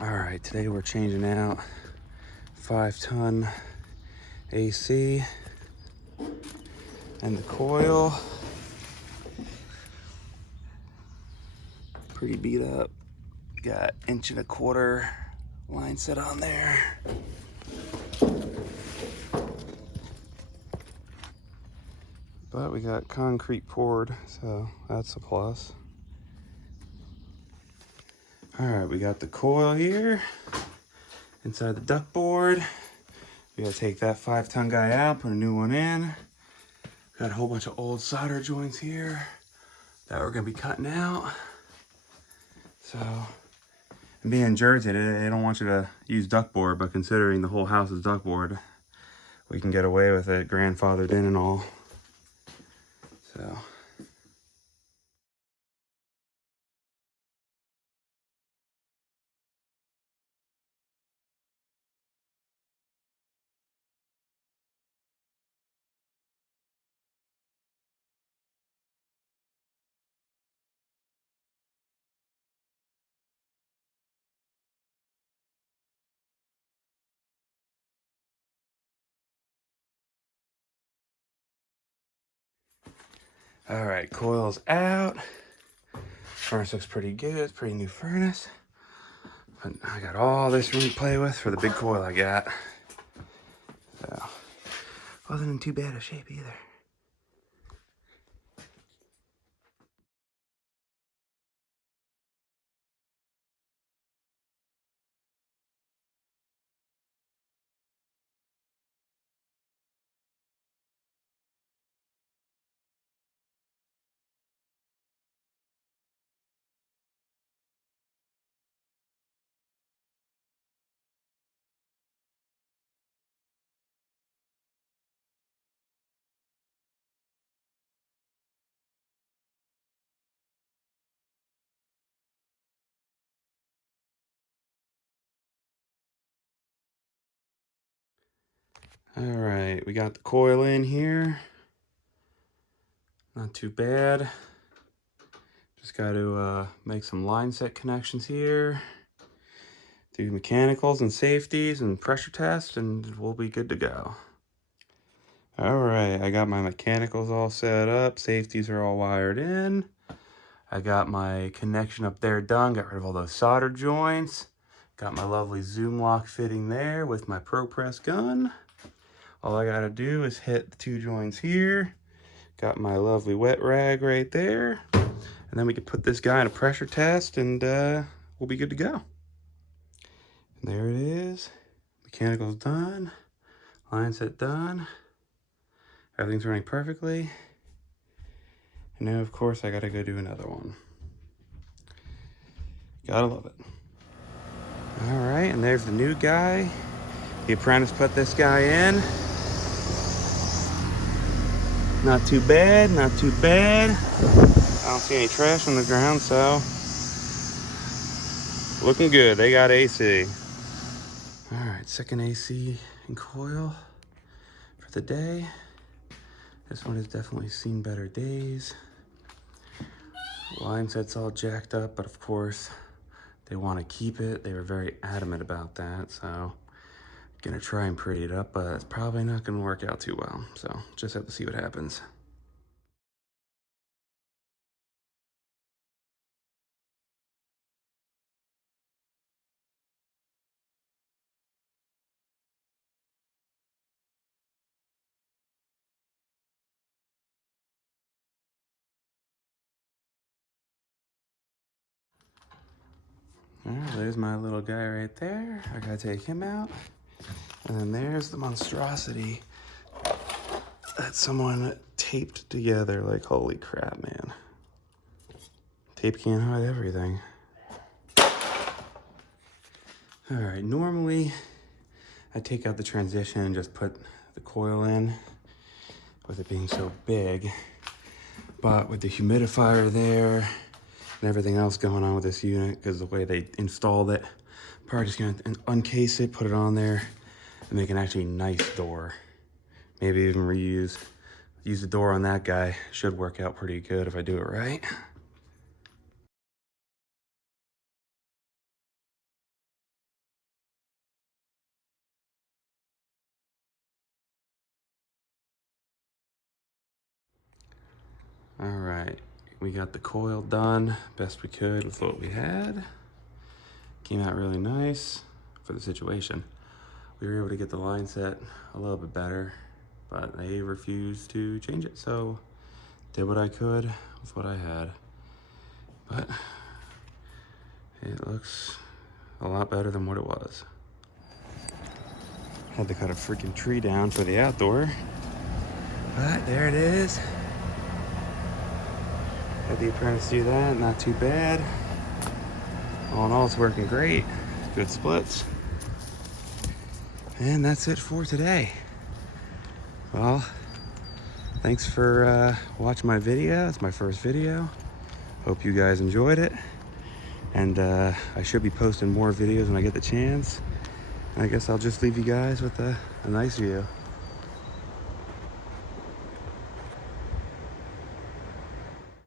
All right, today we're changing out 5-ton AC and the coil. Pretty beat up. Got 1.25" line set on there. But we got concrete poured, so that's a plus. All right, we got the coil here inside the duct board. We gotta take that 5-ton guy out, put a new one in. Got a whole bunch of old solder joints here that we're gonna be cutting out. So, and being in Jersey, they don't want you to use duct board, but considering the whole house is duct board, we can get away with it, grandfathered in and all. So. All right, coil's out. Furnace looks pretty good, it's pretty new furnace. But I got all this room to play with for the big coil I got. So, wasn't in too bad a shape either. All right, we got the coil in here. Not too bad. Just got to make some line set connections here. Do mechanicals and safeties and pressure test, and we'll be good to go. All right, I got my mechanicals all set up. Safeties are all wired in. I got my connection up there done. Got rid of all those solder joints. Got my lovely zoom lock fitting there with my Pro Press gun. All I gotta do is hit the 2 joints here. Got my lovely wet rag right there. And then we can put this guy in a pressure test and we'll be good to go. And there it is. Mechanical's done. Line set done. Everything's running perfectly. And now, of course, I gotta go do another one. Gotta love it. All right, and there's the new guy. The apprentice put this guy in. Not too bad, not too bad. I don't see any trash on the ground, so looking good. They got AC. All right, second AC and coil for the day. This one has definitely seen better days. Line set's all jacked up, but of course they want to keep it. They were very adamant about that, so gonna try and pretty it up, but it's probably not gonna work out too well. So just have to see what happens. All right, there's my little guy right there. I gotta take him out. And then there's the monstrosity that someone taped together. Like, holy crap, man. Tape can't hide everything. All right, normally I take out the transition and just put the coil in with it being so big. But with the humidifier there and everything else going on with this unit, because the way they installed it, probably just gonna uncase it, put it on there, and make an actually nice door. Maybe even use the door on that guy. Should work out pretty good if I do it right. All right, we got the coil done best we could with what we had. Came out really nice for the situation. We were able to get the line set a little bit better, but they refused to change it, so did what I could with what I had. But it looks a lot better than what it was. Had to cut a freaking tree down for the outdoor, but there it is. Had the apprentice do that, not too bad. All in all, it's working great. Good splits. And that's it for today. Well, thanks for watching my video. It's my first video. Hope you guys enjoyed it. And I should be posting more videos when I get the chance. And I guess I'll just leave you guys with a nice view.